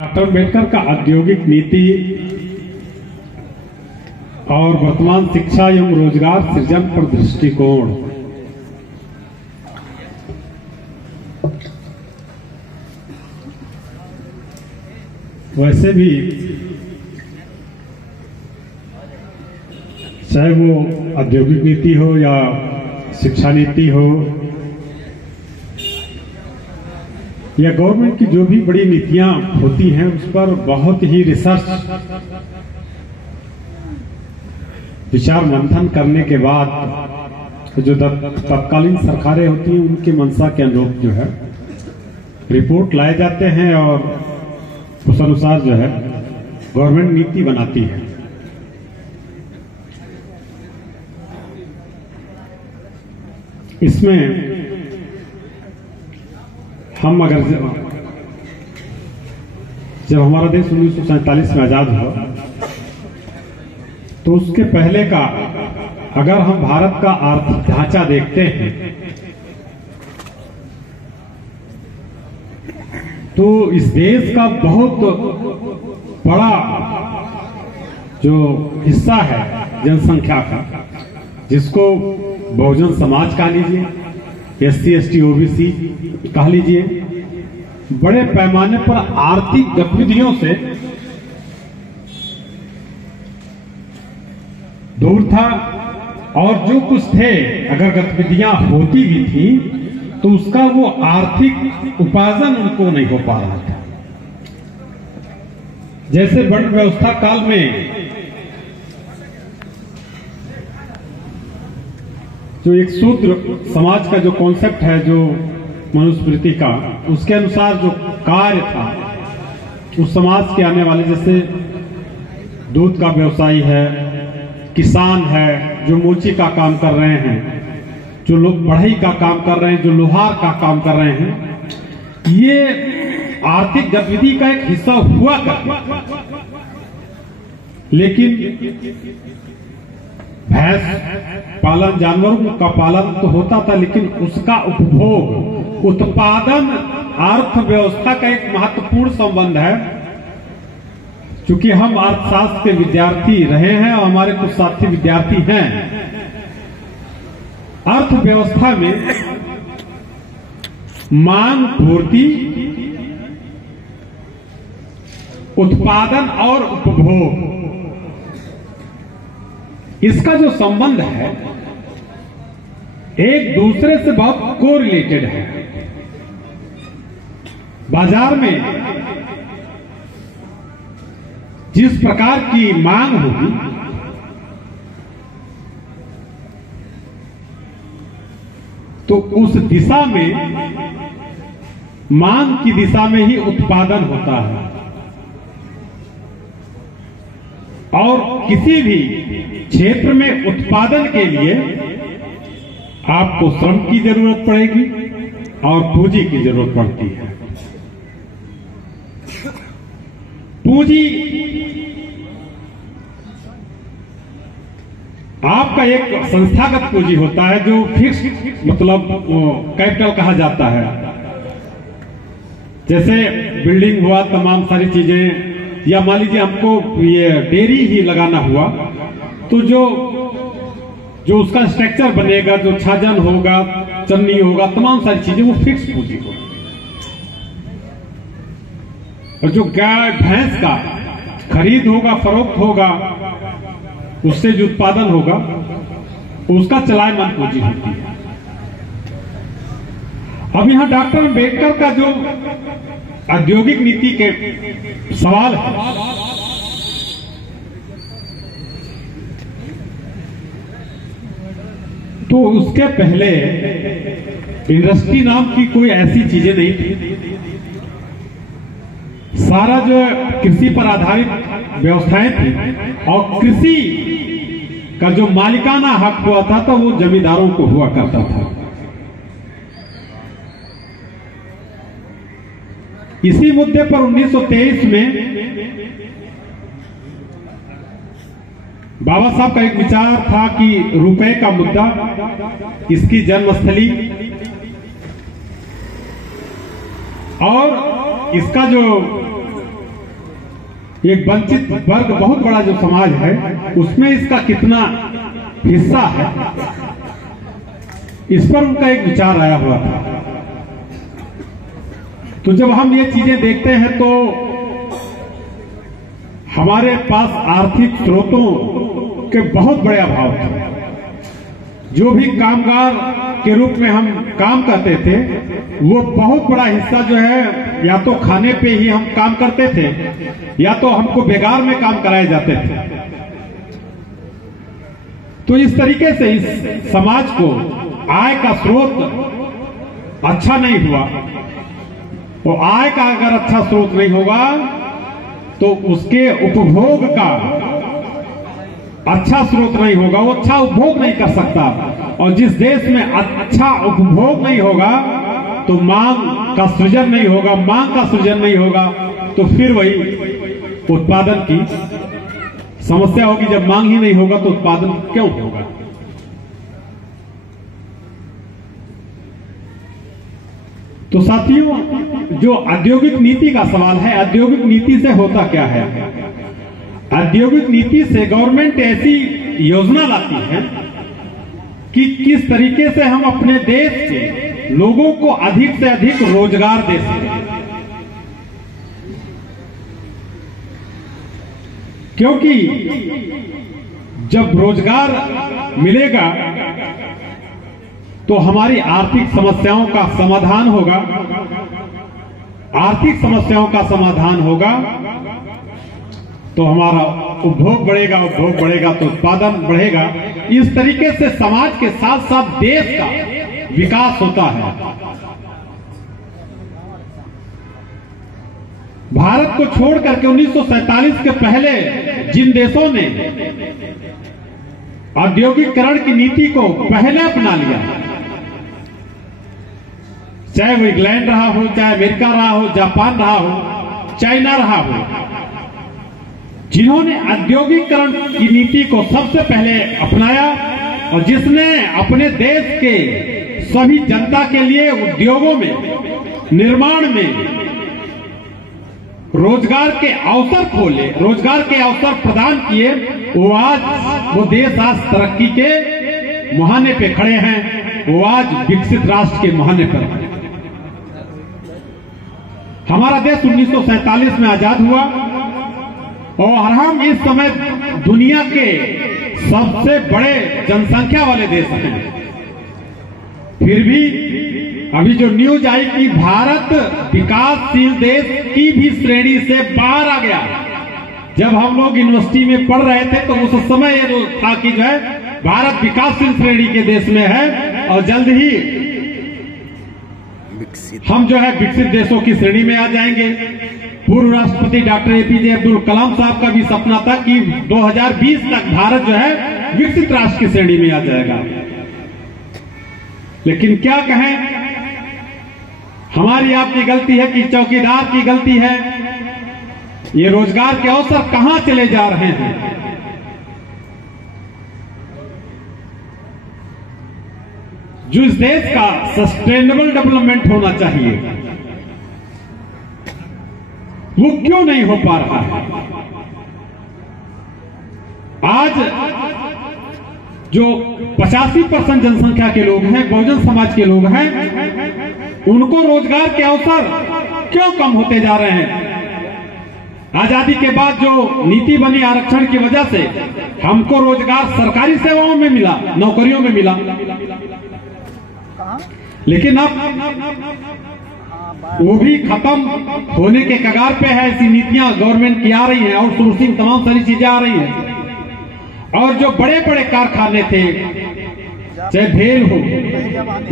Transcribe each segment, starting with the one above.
Doctor Ambedkar का औद्योगिक नीति और वर्तमान शिक्षा एवं रोजगार सृजन पर दृष्टिकोण। वैसे भी चाहे वो औद्योगिक नीति हो या शिक्षा नीति हो या गवर्नमेंट की जो भी बड़ी नीतियां होती हैं उस पर बहुत ही रिसर्च विचार मंथन करने के बाद जो तत्कालीन सरकारें होती हैं उनके मंशा के अनुरूप जो है रिपोर्ट लाए जाते हैं और उस अनुसार जो है गवर्नमेंट नीति बनाती है। इसमें हम अगर जब हमारा देश 1947 में आजाद हुआ तो उसके पहले का अगर हम भारत का आर्थिक ढांचा देखते हैं तो इस देश का बहुत बड़ा जो हिस्सा है जनसंख्या का, जिसको बहुजन समाज कह लीजिए, SC ST OBC कह लीजिए, बड़े पैमाने पर आर्थिक गतिविधियों से दूर था और जो कुछ थे अगर गतिविधियां होती भी थी तो उसका वो आर्थिक उपार्जन उनको नहीं हो पा रहा था। जैसे वर्ण व्यवस्था काल में जो एक शूद्र समाज का जो कॉन्सेप्ट है जो मनुस्मृति का, उसके अनुसार जो कार्य था उस समाज के आने वाले, जैसे दूध का व्यवसायी है, किसान है, जो मोची का काम कर रहे हैं, जो लोग बढ़ई का काम कर रहे हैं, जो लोहार का काम कर रहे हैं, ये आर्थिक गतिविधि का एक हिस्सा हुआ करते। लेकिन भैंस पालन, जानवरों का पालन तो होता था, लेकिन उसका उपभोग, उत्पादन अर्थव्यवस्था का एक महत्वपूर्ण संबंध है। चूंकि हम अर्थशास्त्र के विद्यार्थी रहे हैं और हमारे कुछ साथी विद्यार्थी हैं, अर्थव्यवस्था में मांग, पूर्ति, उत्पादन और उपभोग, इसका जो संबंध है एक दूसरे से बहुत कोरिलेटेड है। बाजार में जिस प्रकार की मांग होगी तो उस दिशा में, मांग की दिशा में ही उत्पादन होता है। और किसी भी क्षेत्र में उत्पादन के लिए आपको श्रम की जरूरत पड़ेगी और पूंजी की जरूरत पड़ती है। पूंजी आपका एक संस्थागत पूंजी होता है जो फिक्स, मतलब कैपिटल कहा जाता है। जैसे बिल्डिंग हुआ, तमाम सारी चीजें, या मान लीजिए हमको ये डेयरी ही लगाना हुआ तो जो उसका स्ट्रक्चर बनेगा, जो छाजन होगा, चन्नी होगा, तमाम सारी चीजें वो फिक्स पूंजी होगी। और जो गाय भैंस का खरीद होगा, फरोख्त होगा, उससे जो उत्पादन होगा उसका चलायमान पूंजी होती है। अब यहां डॉक्टर अम्बेडकर का जो औद्योगिक नीति के सवाल है, तो उसके पहले इंडस्ट्री नाम की कोई ऐसी चीजें नहीं थी। सारा जो कृषि पर आधारित व्यवस्थाएं थी और कृषि का जो मालिकाना हक हुआ था तो वो जमींदारों को हुआ करता था। इसी मुद्दे पर 1923 में बाबा साहब का एक विचार था कि रुपए का मुद्दा, इसकी जन्मस्थली और इसका जो एक वंचित वर्ग बहुत बड़ा जो समाज है उसमें इसका कितना हिस्सा है, इस पर उनका एक विचार आया हुआ था। तो जब हम ये चीजें देखते हैं तो हमारे पास आर्थिक स्रोतों के बहुत बड़े अभाव थे। जो भी कामगार के रूप में हम काम करते थे वो बहुत बड़ा हिस्सा जो है या तो खाने पे ही हम काम करते थे या तो हमको बेगार में काम कराए जाते थे। तो इस तरीके से इस समाज को आय का स्रोत अच्छा नहीं हुआ। और आय का अगर अच्छा स्रोत नहीं होगा तो उसके उपभोग का अच्छा स्रोत नहीं होगा, वो अच्छा उपभोग नहीं कर सकता। और जिस देश में अच्छा उपभोग नहीं होगा तो मांग का सृजन नहीं होगा, मांग का सृजन नहीं होगा तो फिर वही उत्पादन की समस्या होगी। जब मांग ही नहीं होगा तो उत्पादन क्यों होगा। तो साथियों, जो औद्योगिक नीति का सवाल है, औद्योगिक नीति से होता क्या है? औद्योगिक नीति से गवर्नमेंट ऐसी योजना लाती है कि किस तरीके से हम अपने देश के लोगों को अधिक से अधिक रोजगार दे सकें। क्योंकि जब रोजगार मिलेगा तो हमारी आर्थिक समस्याओं का समाधान होगा, आर्थिक समस्याओं का समाधान होगा तो हमारा उपभोग बढ़ेगा, उपभोग बढ़ेगा तो उत्पादन बढ़ेगा। इस तरीके से समाज के साथ साथ देश का विकास होता है। भारत को छोड़ करके 1947 के पहले जिन देशों ने औद्योगिकरण की नीति को पहले अपना लिया, चाहे वो इंग्लैंड रहा हो, चाहे अमेरिका रहा हो, जापान रहा हो, चाइना रहा हो, जिन्होंने औद्योगिकरण की नीति को सबसे पहले अपनाया और जिसने अपने देश के सभी जनता के लिए उद्योगों में, निर्माण में रोजगार के अवसर खोले, रोजगार के अवसर प्रदान किए, वो देश आज तरक्की के मुहाने पे खड़े हैं, वो आज विकसित राष्ट्र के मुहाने पर हैं। हमारा देश 1947 में आजाद हुआ और हम इस समय दुनिया के सबसे बड़े जनसंख्या वाले देश हैं। फिर भी अभी जो न्यूज आई कि भारत विकासशील देश की भी श्रेणी से बाहर आ गया। जब हम लोग यूनिवर्सिटी में पढ़ रहे थे तो उस समय ये था कि जो है भारत विकासशील श्रेणी के देश में है और जल्द ही हम जो है विकसित देशों की श्रेणी में आ जाएंगे। पूर्व राष्ट्रपति डॉक्टर एपीजे अब्दुल कलाम साहब का भी सपना था कि 2020 तक भारत जो है विकसित राष्ट्र की श्रेणी में आ जाएगा। लेकिन क्या कहें, हमारी आपकी गलती है कि चौकीदार की गलती है। ये रोजगार के अवसर कहां चले जा रहे हैं? जो इस देश का सस्टेनेबल डेवलपमेंट होना चाहिए वो क्यों नहीं हो पा रहा है? आज जो 85% जनसंख्या के लोग हैं, बहुजन समाज के लोग हैं, उनको रोजगार के अवसर क्यों कम होते जा रहे हैं? आजादी के बाद जो नीति बनी आरक्षण की वजह से हमको रोजगार सरकारी सेवाओं में मिला, नौकरियों में मिला, लेकिन अब वो भी खत्म होने के कगार पे है। ऐसी नीतियां गवर्नमेंट की आ रही हैं, आउटसोर्सिंग तमाम सारी चीजें आ रही हैं। और जो बड़े बड़े कारखाने थे, चाहे भेल हो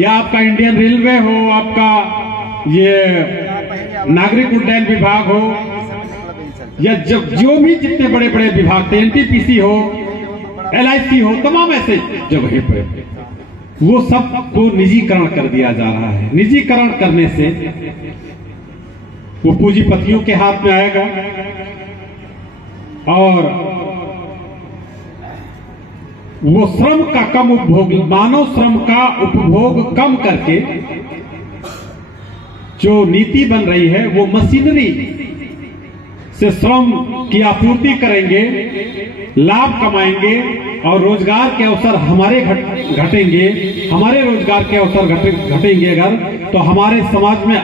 या आपका इंडियन रेलवे हो, आपका ये नागरिक उड्डयन विभाग हो, या जब जो भी जितने बड़े बड़े विभाग थे, एनटीपीसी हो, एलआईसी हो, तमाम ऐसे जगह पे वो सब को निजीकरण कर दिया जा रहा है। निजीकरण करने से वो पूंजीपतियों के हाथ में आएगा और वो श्रम का कम उपभोग, मानव श्रम का उपभोग कम करके जो नीति बन रही है वो मशीनरी से श्रम की आपूर्ति करेंगे, लाभ कमाएंगे और रोजगार के अवसर हमारे घटेंगे, हमारे रोजगार के अवसर घटेंगे अगर, तो हमारे समाज में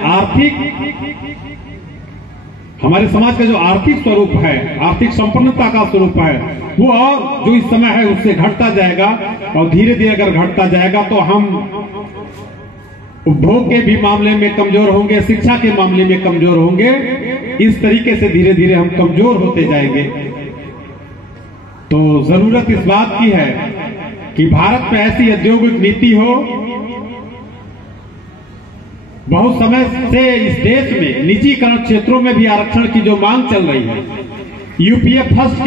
हमारे समाज का जो आर्थिक स्वरूप है, आर्थिक संपन्नता का स्वरूप है, वो और जो इस समय है उससे घटता जाएगा। और धीरे धीरे अगर घटता जाएगा तो हम उपभोग के भी मामले में कमजोर होंगे, शिक्षा के मामले में कमजोर होंगे। इस तरीके से धीरे धीरे हम कमजोर होते जाएंगे। तो जरूरत इस बात की है कि भारत में ऐसी औद्योगिक नीति हो। बहुत समय से इस देश में निजीकरण क्षेत्रों में भी आरक्षण की जो मांग चल रही है, यूपीए फर्स्ट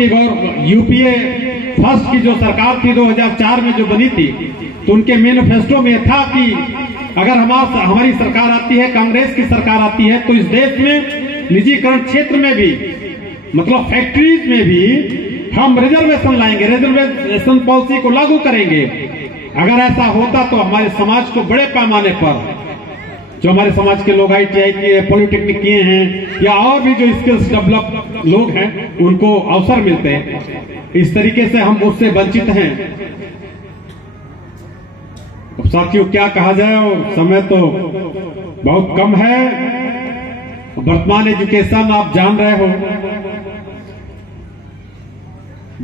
की जो सरकार थी 2004 में जो बनी थी, तो उनके मैनिफेस्टो में था कि अगर हमारी सरकार आती है, कांग्रेस की सरकार आती है, तो इस देश में निजीकरण क्षेत्र में भी, मतलब फैक्ट्रीज में भी हम रिजर्वेशन लाएंगे, रिजर्वेशन पॉलिसी को लागू करेंगे। अगर ऐसा होता तो हमारे समाज को बड़े पैमाने पर, जो हमारे समाज के लोग ITI किए, पॉलिटेक्निक किए हैं या और भी जो स्किल्स डेवलप लोग हैं, उनको अवसर मिलते हैं। इस तरीके से हम उससे वंचित हैं। साथियों, क्या कहा जाए, और समय तो बहुत कम है। वर्तमान एजुकेशन आप जान रहे हो,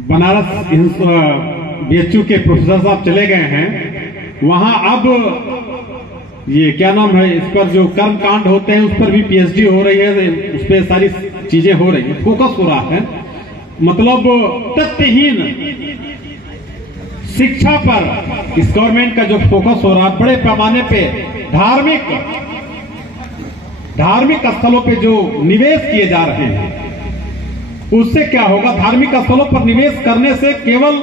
बनारस BHU के प्रोफेसर साहब चले गए हैं। वहां अब ये क्या नाम है, इस पर जो कर्म कांड होते हैं उस पर भी PhD हो रही है, उस पर सारी चीजें हो रही है, फोकस हो रहा है। मतलब तथ्यहीन शिक्षा पर इस गवर्नमेंट का जो फोकस हो रहा है, बड़े पैमाने पे धार्मिक स्थलों पे जो निवेश किए जा रहे हैं, उससे क्या होगा? धार्मिक स्थलों पर निवेश करने से केवल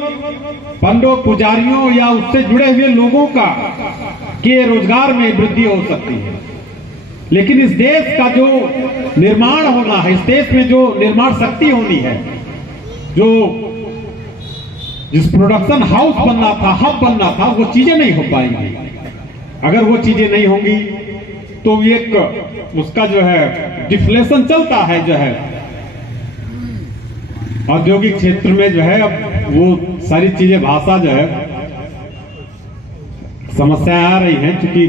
पंडितों, पुजारियों या उससे जुड़े हुए लोगों के रोजगार में वृद्धि हो सकती है। लेकिन इस देश का जो निर्माण होना है, इस देश में जो निर्माण शक्ति होनी है, जिस प्रोडक्शन हाउस बनना था, हब बनना था, वो चीजें नहीं हो पाएंगी। अगर वो चीजें नहीं होंगी तो एक उसका जो है डिफ्लेशन चलता है, जो है औद्योगिक क्षेत्र में जो है, अब वो सारी चीजें, भाषा जो है, समस्याएं आ रही हैं, क्योंकि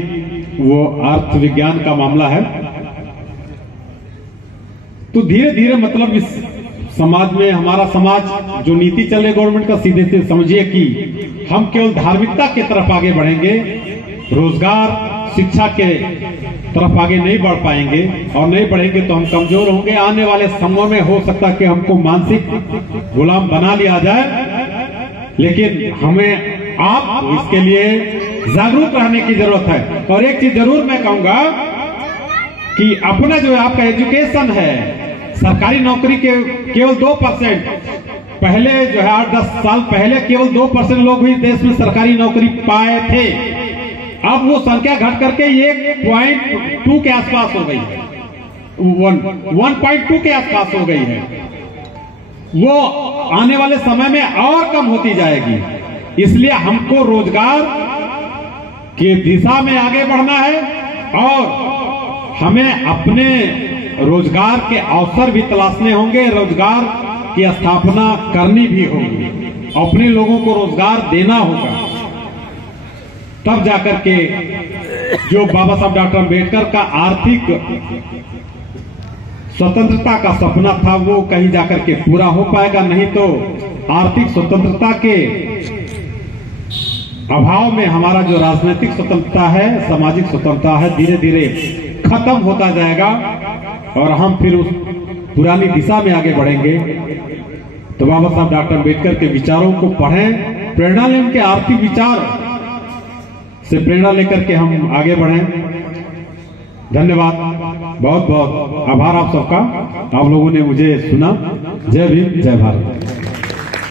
वो अर्थ विज्ञान का मामला है। तो धीरे धीरे मतलब इस समाज में, हमारा समाज जो नीति चल रही गवर्नमेंट का, सीधे से समझिए कि हम केवल धार्मिकता की तरफ आगे बढ़ेंगे, रोजगार शिक्षा के तरफ आगे नहीं बढ़ पाएंगे। और नहीं बढ़ेंगे तो हम कमजोर होंगे। आने वाले समय में हो सकता है कि हमको मानसिक गुलाम बना लिया जाए, लेकिन हमें आप इसके लिए जागरूक रहने की जरूरत है। और एक चीज जरूर मैं कहूंगा कि अपना जो है आपका एजुकेशन है, सरकारी नौकरी के केवल 2%, पहले जो है 8-10 साल पहले केवल 2% लोग ही देश में सरकारी नौकरी पाए थे। अब वो संख्या घट करके 1.2 के आसपास हो गई है, 1.2 के आसपास हो गई है। वो आने वाले समय में और कम होती जाएगी। इसलिए हमको रोजगार की दिशा में आगे बढ़ना है और हमें अपने रोजगार के अवसर भी तलाशने होंगे, रोजगार की स्थापना करनी भी होगी, अपने लोगों को रोजगार देना होगा। तब जाकर के जो बाबा साहब डॉक्टर अम्बेडकर का आर्थिक स्वतंत्रता का सपना था, वो कहीं जाकर के पूरा हो पाएगा। नहीं तो आर्थिक स्वतंत्रता के अभाव में हमारा जो राजनीतिक स्वतंत्रता है, सामाजिक स्वतंत्रता है, धीरे धीरे खत्म होता जाएगा और हम फिर उस पुरानी दिशा में आगे बढ़ेंगे। तो बाबा साहब डॉक्टर अम्बेडकर के विचारों को पढ़ें, प्रेरणा लें, उनके आर्थिक विचार से प्रेरणा लेकर के हम आगे बढ़ें। धन्यवाद, बहुत बहुत आभार आप सबका, आप लोगों ने मुझे सुना। जय भीम, जय भारत।